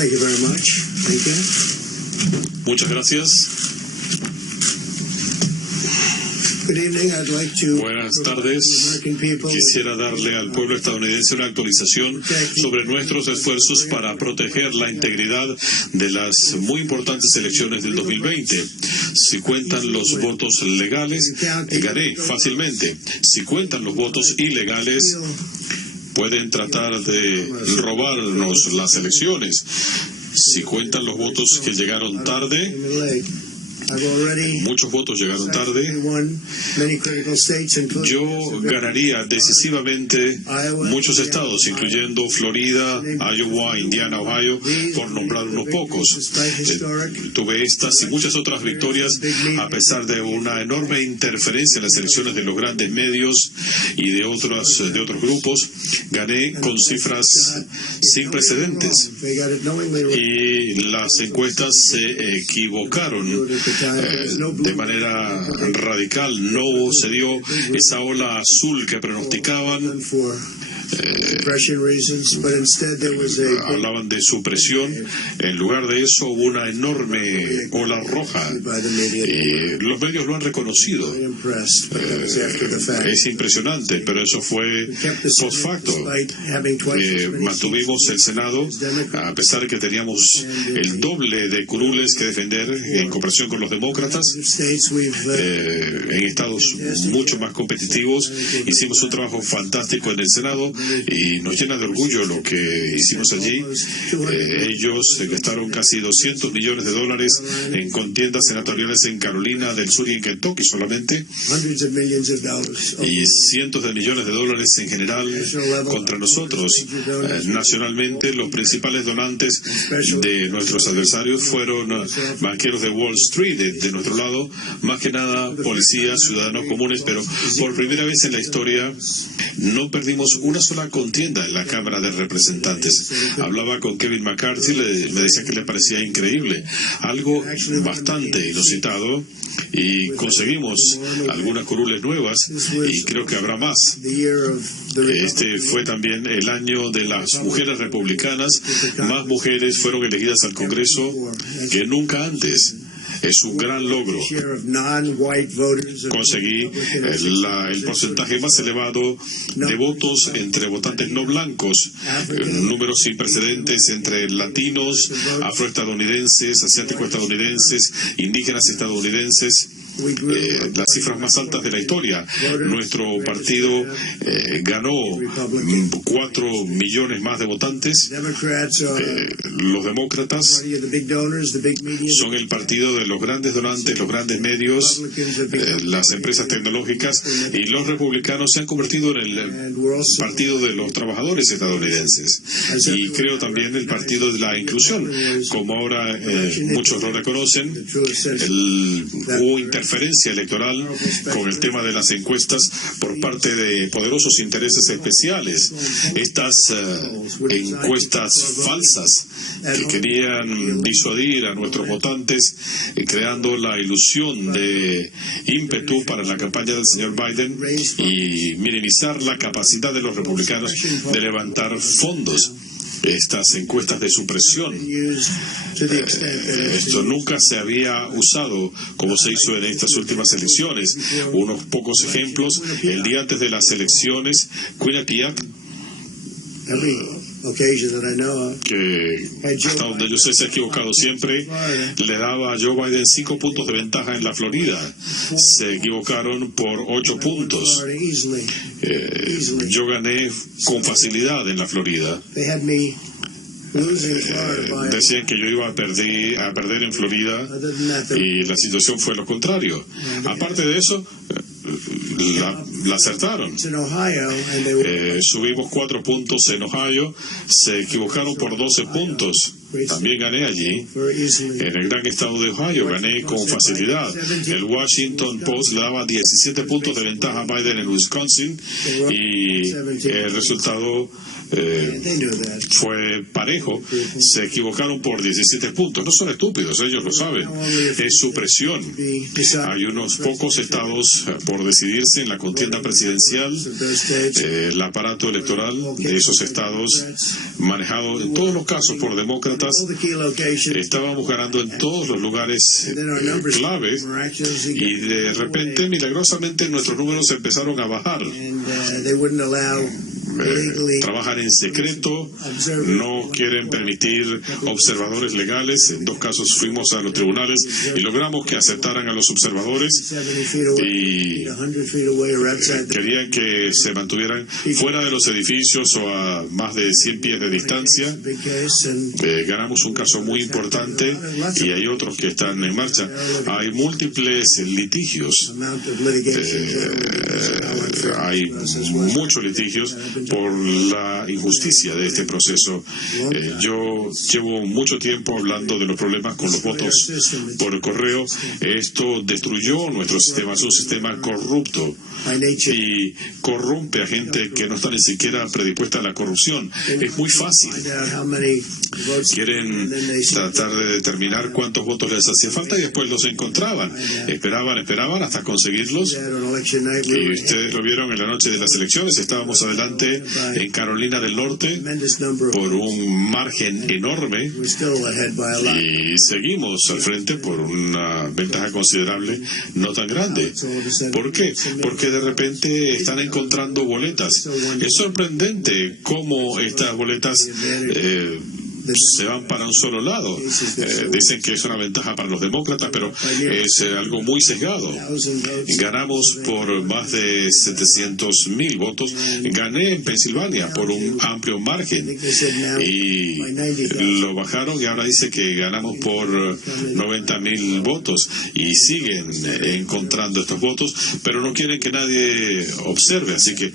Thank you very much. Thank you. Muchas gracias. Good evening. I'd like to Buenas tardes. Quisiera darle al pueblo estadounidense una actualización sobre nuestros esfuerzos para proteger la integridad de las muy importantes elecciones del 2020. Si cuentan los votos legales, gané fácilmente. Si cuentan los votos ilegales, pueden tratar de robarnos las elecciones. Si cuentan los votos que llegaron tarde, muchos votos llegaron tarde. Yo ganaría decisivamente muchos estados, incluyendo Florida, Iowa, Indiana, Ohio, por nombrar unos pocos. Tuve estas y muchas otras victorias a pesar de una enorme interferencia en las elecciones de los grandes medios y de otros grupos. Gané con cifras sin precedentes. Y las encuestas se equivocaron de manera radical. No se dio esa ola azul que pronosticaban. Hablaban de supresión. En lugar de eso hubo una enorme ola roja. Los medios lo han reconocido. Es impresionante, pero eso fue post facto. Mantuvimos el Senado a pesar de que teníamos el doble de curules que defender en comparación con los demócratas. En estados mucho más competitivos hicimos un trabajo fantástico en el Senado y nos llena de orgullo lo que hicimos allí. Ellos gastaron casi $200 millones en contiendas senatoriales en Carolina del Sur y en Kentucky solamente, y cientos de millones de dólares en general contra nosotros. Nacionalmente, los principales donantes de nuestros adversarios fueron banqueros de Wall Street, de nuestro lado, más que nada policías, ciudadanos comunes, pero por primera vez en la historia no perdimos una sola contienda en la Cámara de Representantes. Hablaba con Kevin McCarthy, me decía que le parecía increíble, algo bastante inusitado, y conseguimos algunas curules nuevas y creo que habrá más. Este fue también el año de las mujeres republicanas. Más mujeres fueron elegidas al Congreso que nunca antes. Es un gran logro. Conseguí el porcentaje más elevado de votos entre votantes no blancos, números sin precedentes entre latinos, afroestadounidenses, asiático-estadounidenses, indígenas estadounidenses. Las cifras más altas de la historia. Nuestro partido ganó 4 millones más de votantes. Los demócratas son el partido de los grandes donantes, los grandes medios, las empresas tecnológicas, y los republicanos se han convertido en el partido de los trabajadores estadounidenses, y creo también el partido de la inclusión, como ahora muchos lo reconocen. Hubo interferencia electoral con el tema de las encuestas por parte de poderosos intereses especiales. Estas encuestas falsas que querían disuadir a nuestros votantes, creando la ilusión de ímpetu para la campaña del señor Biden y minimizar la capacidad de los republicanos de levantar fondos. Estas encuestas de supresión, esto nunca se había usado como se hizo en estas últimas elecciones. Unos pocos ejemplos: el día antes de las elecciones, Quinnipiac, que hasta donde yo sé se ha equivocado siempre, le daba a Joe Biden 5 puntos de ventaja en la Florida. Se equivocaron por 8 puntos. Yo gané con facilidad en la Florida. Decían que yo iba a perder en Florida, y la situación fue lo contrario. Aparte de eso, la acertaron. Subimos 4 puntos en Ohio, se equivocaron por 12 puntos. También gané allí. En el gran estado de Ohio gané con facilidad. El Washington Post le daba 17 puntos de ventaja a Biden en Wisconsin, y el resultado fue parejo. Se equivocaron por 17 puntos. No son estúpidos, ellos lo saben. Es su presión. Hay unos pocos estados por decidirse en la contienda presidencial. El aparato electoral de esos estados, manejado en todos los casos por demócratas, estábamos ganando en todos los lugares clave, y de repente, milagrosamente, nuestros números empezaron a bajar. Trabajan en secreto, no quieren permitir observadores legales. En 2 casos fuimos a los tribunales y logramos que aceptaran a los observadores, y querían que se mantuvieran fuera de los edificios o a más de 100 pies de distancia. Ganamos un caso muy importante y hay otros que están en marcha. Hay múltiples litigios, hay muchos litigios por la injusticia de este proceso. Yo llevo mucho tiempo hablando de los problemas con los votos por correo. Esto destruyó nuestro sistema. Es un sistema corrupto y corrompe a gente que no está ni siquiera predispuesta a la corrupción. Es muy fácil. Quieren tratar de determinar cuántos votos les hacía falta y después los encontraban. Esperaban hasta conseguirlos. Y ustedes lo vieron en la noche de las elecciones. Estábamos adelante en Carolina del Norte por un margen enorme y seguimos al frente por una ventaja considerable, no tan grande. ¿Por qué? Porque de repente están encontrando boletas. Es sorprendente cómo estas boletas se van para un solo lado. Dicen que es una ventaja para los demócratas, pero es algo muy sesgado. Ganamos por más de 700,000 votos. Gané en Pensilvania por un amplio margen y lo bajaron, y ahora dice que ganamos por 90,000 votos, y siguen encontrando estos votos, pero no quieren que nadie observe, así que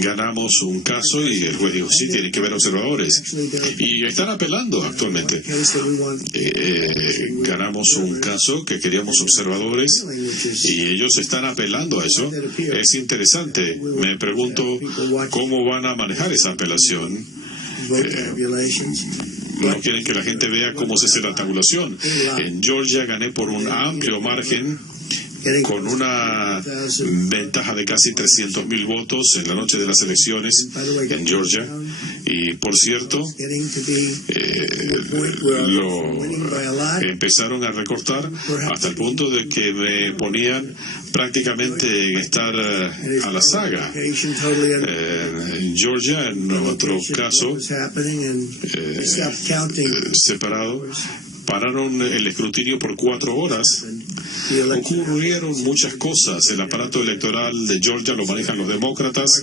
ganamos un caso y el juez dijo, sí, tienen que ver observadores, y están apelando actualmente. Ganamos un caso que queríamos observadores y ellos están apelando a eso. Es interesante. Me pregunto cómo van a manejar esa apelación. No quieren que la gente vea cómo se hace la tabulación. En Georgia gané por un amplio margen, con una ventaja de casi 300,000 votos en la noche de las elecciones en Georgia. Y por cierto, lo empezaron a recortar hasta el punto de que me ponían prácticamente en estar a la saga. En Georgia, en otro caso separado, pararon el escrutinio por 4 horas. Ocurrieron muchas cosas. El aparato electoral de Georgia lo manejan los demócratas.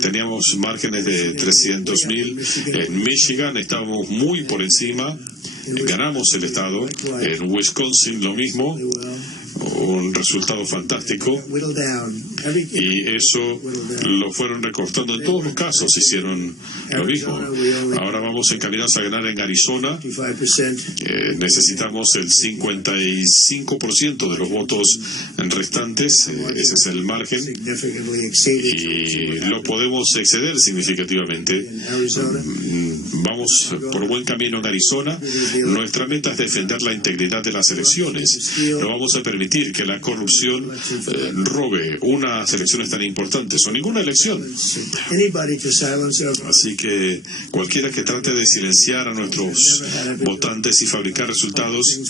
Teníamos márgenes de 300,000. En Michigan estábamos muy por encima. Ganamos el estado. En Wisconsin lo mismo. Un resultado fantástico, y eso lo fueron recortando. En todos los casos hicieron lo mismo. Ahora vamos encaminados a ganar en Arizona. Necesitamos el 55% de los votos restantes. Ese es el margen, y lo podemos exceder significativamente. Vamos por buen camino en Arizona. Nuestra meta es defender la integridad de las elecciones. No vamos a permitir que la corrupción robe unas elecciones tan importantes, o ninguna elección. Así que cualquiera que trate de silenciar a nuestros votantes y fabricar resultados.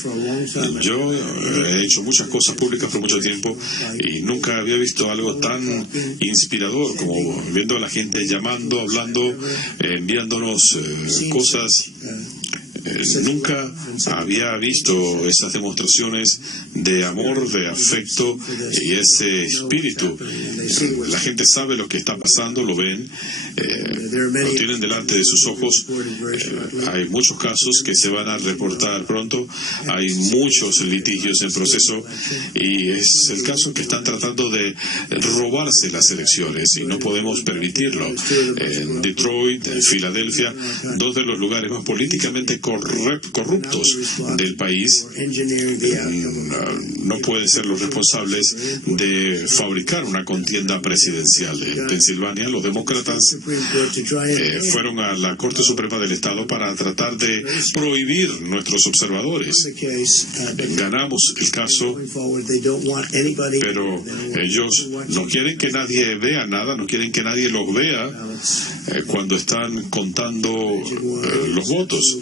Yo he hecho muchas cosas públicas por mucho tiempo y nunca había visto algo tan inspirador como viendo a la gente llamando, hablando, enviándonos cosas. Nunca había visto esas demostraciones de amor, de afecto y ese espíritu. La gente sabe lo que está pasando, lo ven, lo tienen delante de sus ojos. Hay muchos casos que se van a reportar pronto, hay muchos litigios en proceso, y es el caso que están tratando de robarse las elecciones, y no podemos permitirlo. En Detroit, en Filadelfia, 2 de los lugares más políticamente corruptos del país, no pueden ser los responsables de fabricar una contienda presidencial. En Pensilvania, los demócratas fueron a la Corte Suprema del Estado para tratar de prohibir nuestros observadores. Ganamos el caso, pero ellos no quieren que nadie vea nada, no quieren que nadie los vea cuando están contando los votos.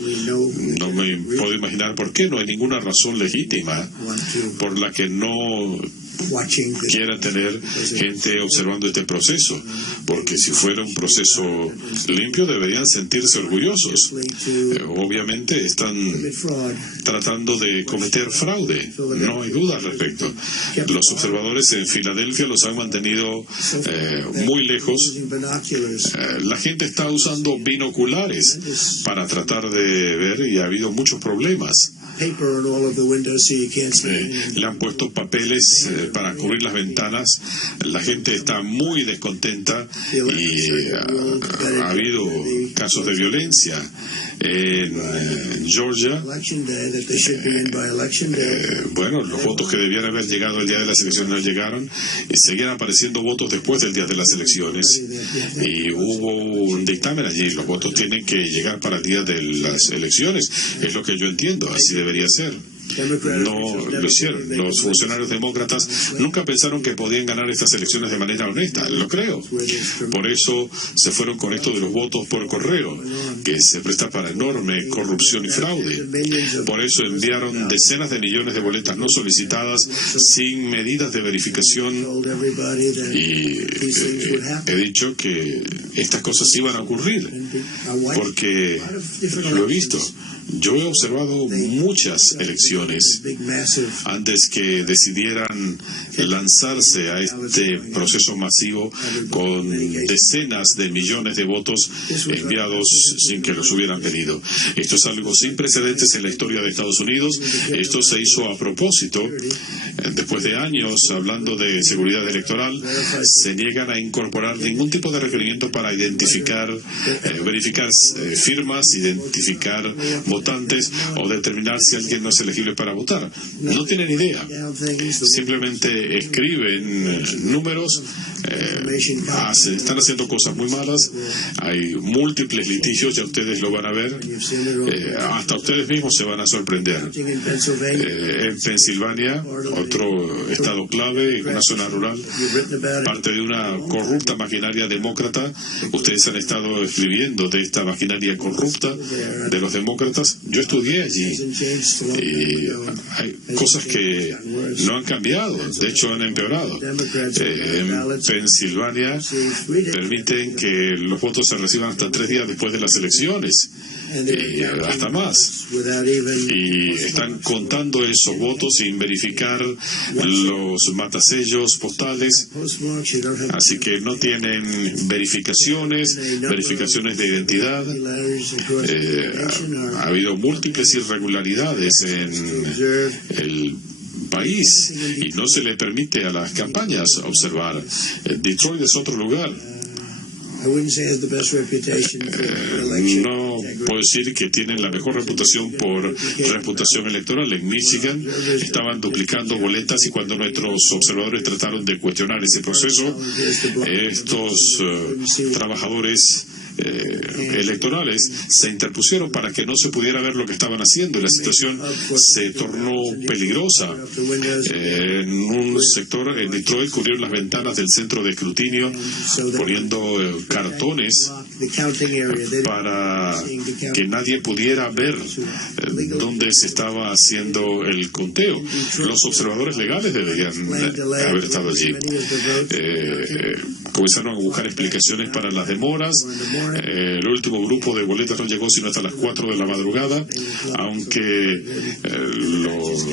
No me puedo imaginar por qué. No hay ninguna razón legítima por la que no quiera tener gente observando este proceso, porque si fuera un proceso limpio deberían sentirse orgullosos. Obviamente están tratando de cometer fraude, no hay duda al respecto. Los observadores en Filadelfia los han mantenido muy lejos. La gente está usando binoculares para tratar de ver, y ha habido muchos problemas. Le han puesto papeles para cubrir las ventanas. La gente está muy descontenta y ha habido casos de violencia en Georgia. Bueno, los votos que debían haber llegado el día de las elecciones no llegaron y seguían apareciendo votos después del día de las elecciones, y hubo un dictamen allí. Los votos tienen que llegar para el día de las elecciones, es lo que yo entiendo, así debería ser. No lo hicieron. Los funcionarios demócratas nunca pensaron que podían ganar estas elecciones de manera honesta, lo creo. Por eso se fueron con esto de los votos por correo, que se presta para enorme corrupción y fraude. Por eso enviaron decenas de millones de boletas no solicitadas sin medidas de verificación, y he dicho que estas cosas iban a ocurrir porque lo he visto. Yo he observado muchas elecciones antes que decidieran lanzarse a este proceso masivo con decenas de millones de votos enviados sin que los hubieran pedido. Esto es algo sin precedentes en la historia de Estados Unidos. Esto se hizo a propósito. Después de años hablando de seguridad electoral, se niegan a incorporar ningún tipo de requerimiento para identificar, verificar firmas, identificar votantes o determinar si alguien no es elegible para votar. No tienen idea. Simplemente escriben números, están haciendo cosas muy malas. Hay múltiples litigios, ya ustedes lo van a ver. Hasta ustedes mismos se van a sorprender. En Pensilvania, otro estado clave, una zona rural, parte de una corrupta maquinaria demócrata. Ustedes han estado escribiendo de esta maquinaria corrupta de los demócratas. Yo estudié allí y hay cosas que no han cambiado, de hecho han empeorado. En Pensilvania permiten que los votos se reciban hasta 3 días después de las elecciones, y hasta más, y están contando esos votos sin verificar los matasellos postales, así que no tienen verificaciones de identidad. Ha habido múltiples irregularidades en el país y no se le permite a las campañas observar. Detroit es otro lugar. No puedo decir que tienen la mejor reputación por reputación electoral. En Michigan estaban duplicando boletas, y cuando nuestros observadores trataron de cuestionar ese proceso, estos trabajadores electorales se interpusieron para que no se pudiera ver lo que estaban haciendo, y la situación se tornó peligrosa. En un sector en Detroit cubrieron las ventanas del centro de escrutinio poniendo cartones para que nadie pudiera ver dónde se estaba haciendo el conteo. Los observadores legales deberían haber estado allí. Comenzaron a buscar explicaciones para las demoras. El último grupo de boletas no llegó sino hasta las 4 de la madrugada, aunque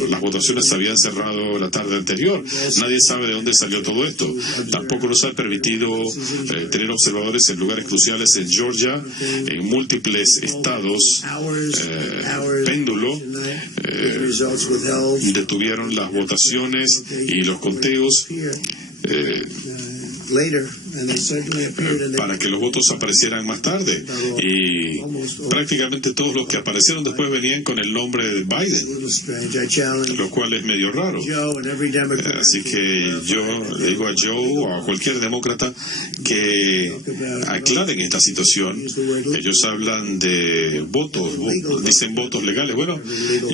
las votaciones se habían cerrado la tarde anterior. Nadie sabe de dónde salió todo esto. Tampoco nos ha permitido tener observadores en lugares cruciales en Georgia, en múltiples estados. Péndulo detuvieron las votaciones y los conteos. and they certainly appeared in the para que los votos aparecieran más tarde. Y prácticamente todos los que aparecieron después venían con el nombre de Biden, little strange. I challenge lo cual es medio raro. Joe and every Democrat. Así que yo le digo a Joe o a cualquier demócrata que aclaren esta situación. Ellos hablan de votos, dicen votos legales. Bueno,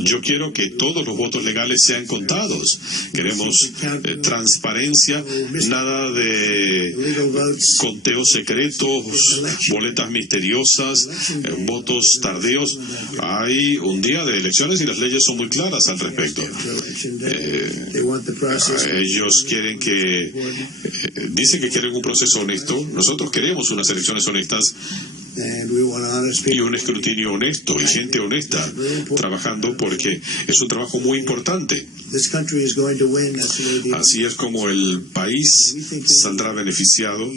yo quiero que todos los votos legales sean contados. Queremos transparencia, nada de Legal votes. conteos secretos, boletas misteriosas, votos tardíos. Hay un día de elecciones y las leyes son muy claras al respecto. Election day. They want the process. Ellos quieren que, dicen que quieren un proceso honesto. Nosotros queremos unas elecciones honestas And we want honest y people. un escrutinio honesto y gente honesta trabajando, porque es un trabajo muy importante. This country is going to win. That's the way the Así es como el país saldrá beneficiado.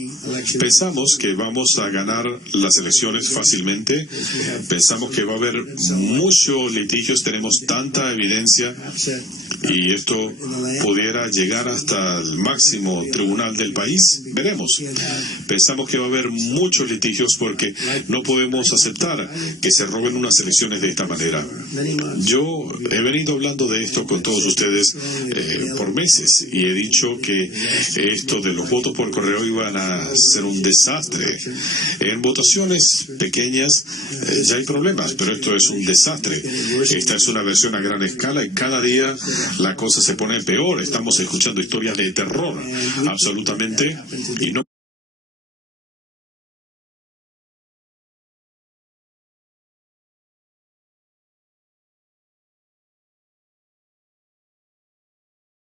Pensamos que vamos a ganar las elecciones fácilmente. Pensamos que va a haber muchos litigios. Tenemos tanta evidencia upset. y esto pudiera llegar hasta el máximo tribunal del país. Veremos. Pensamos que va a haber muchos litigios porque no podemos aceptar que se roben unas elecciones de esta manera. Many months. Yo he venido hablando de esto con todos ustedes por meses y he dicho que esto de los votos por correo iban a ser un desastre. En votaciones pequeñas ya hay problemas, pero esto es un desastre. Esta es una versión a gran escala y cada día la cosa se pone peor. Estamos escuchando historias de terror, absolutamente, y no